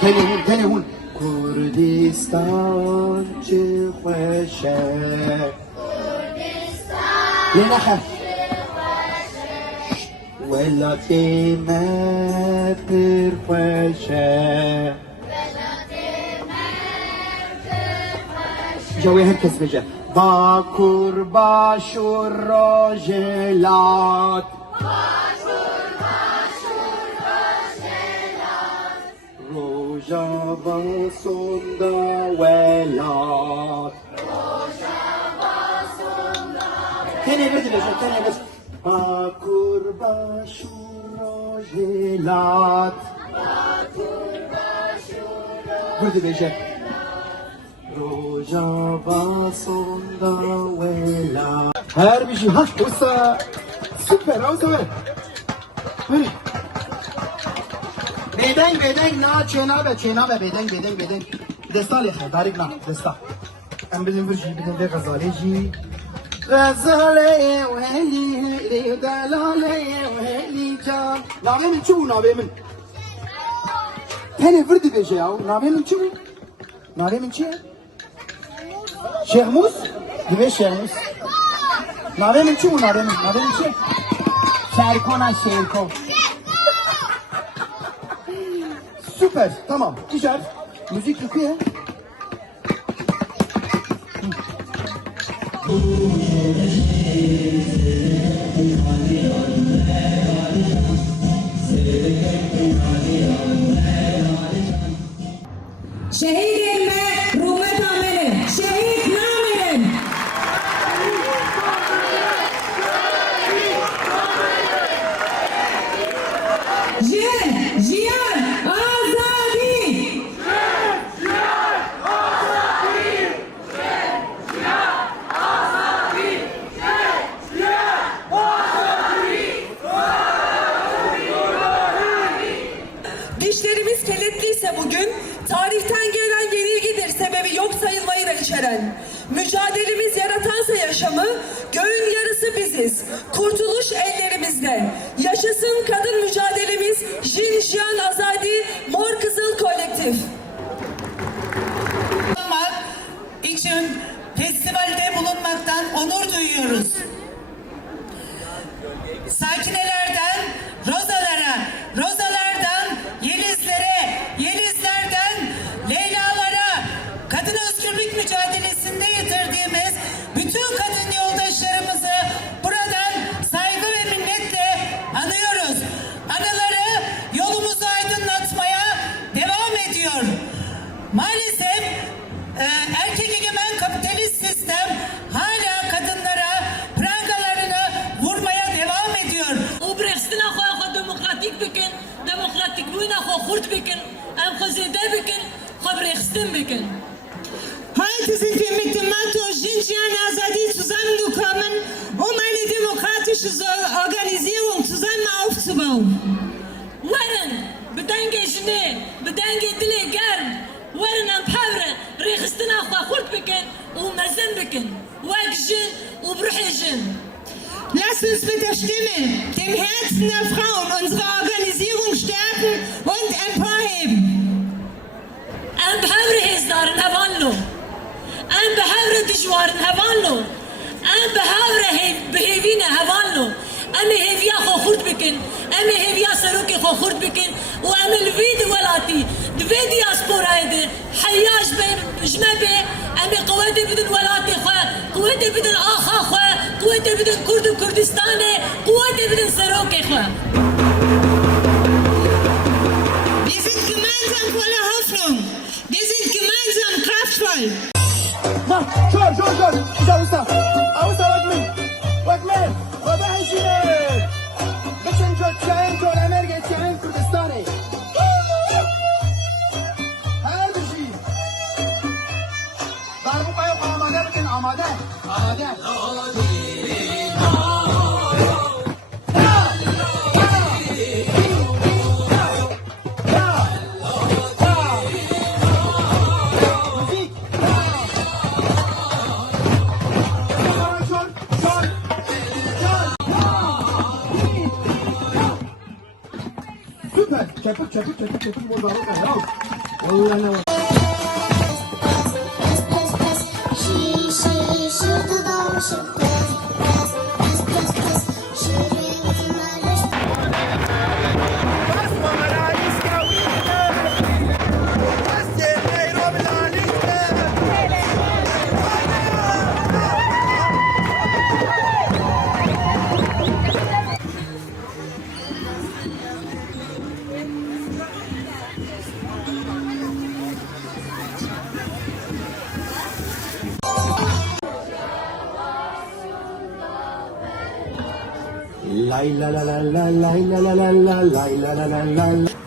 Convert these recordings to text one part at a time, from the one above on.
تلهون کردستان چه خوشه یه نخه ولات ما پر خوشه جوی هر کس بجه با کرباش و راجلات روژا با سندا ولات تنه بده بشه تنه بس با کرباش و راجلات بده بشه روژا با سندا ولات هر بیشی ها اوستا سوپر اوستا بری بدنگ نه چنابه بدنگ دستا لیخه داریک نه دستا ام بدن برشی بدن ده غزاله جی غزاله وهلی دلاله وهلی جان نامه من چو نامه من هنه وردی بشه یاو نامه من چو نامه من چیه؟ شیخ موس؟ دیمه شیخ موس نامه من چو نامه من چیه؟ شرکان شیرکان Süper, tamam. Güzel. Müzik yukarı. Şehit Rumet Amel'in, şehit Namel'in. Cihan Azadi. Dişlerimiz kilitliyse bugün, tarihten gelen yenilgidir sebebi yok sayılmayı da içeren. Mücadelemiz yaratansa yaşamı, göğün yarısı biziz. Kurtuluş ellerimizde. Yaşasın kadın mücadelemiz, Cihan Azadi, Mor Kızıl Kolektif. için festivalde bulunmaktan onur duyuyoruz. Sakinelerden Rozalara, Rozalardan Yelizlere, Yelizlerden Leylalara, kadın özgürlük mücadelesinde yitirdiğimiz bütün kadın yoldaşlarımızı buradan saygı ve minnetle anıyoruz. Anıları yolumuzu aydınlatmaya devam ediyor. Maalesef erkek egemen kapitalist sistem hala kadınlara prangalarını vurmaya devam ediyor. O bıraksın akı demokratik bikin, demokratik buyun akı kurt bikin, em kuzeyde bikin, bıraksın bikin. Heute sind wir mit dem Motto Xinjiang Azadi zusammengekommen, um eine demokratische Organisierung zusammen aufzubauen. Varın, bedenge jine, bedenge dile germ, varın em pavre, bıraksın akı kurt bikin, umezen bikin, vakjin, ubruhejin. Lasst uns mit der Stimme, dem Herzen der Frauen unsere Organisierung stärken und emporheben. Em behevre hezdarın hevanlo, em behevre dijwarın hevanlo, em behevre behevine hevanlo, em heviya khokurt bikin, em heviya saruki khokurt bikin, و em الفيد ولاتي دفي دياسبورا يدي حياج بين جنبي em قوادي بدن ولاتي خوا قوادي بدن آخا خوا قوادي بدن كرد كردستاني قوادي بدن سروكي خوا. Wir sind gemeinsam voller Hoffnung. Wir sind gemeinsam kraftvoll. Na, şor. Usta. Bakmayın. Baba işine. Bütün Türkçe'nin kölemer geçenin Kürdistan'ı. Her bir şey. Darbukaya amade bakın amade. Süper. Çapık burada. والله La la la la la la la la la la la la la la la.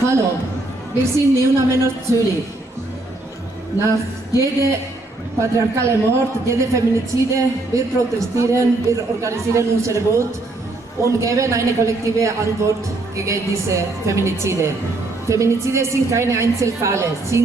Hallo, wir sind Neuna Männer Zürich. Nach jeder patriarchalen Mord, jeder Feminizide, wir protestieren, wir organisieren unsere Wut und geben eine kollektive Antwort gegen diese Feminizide. Feminizide sind keine Einzelfälle, sind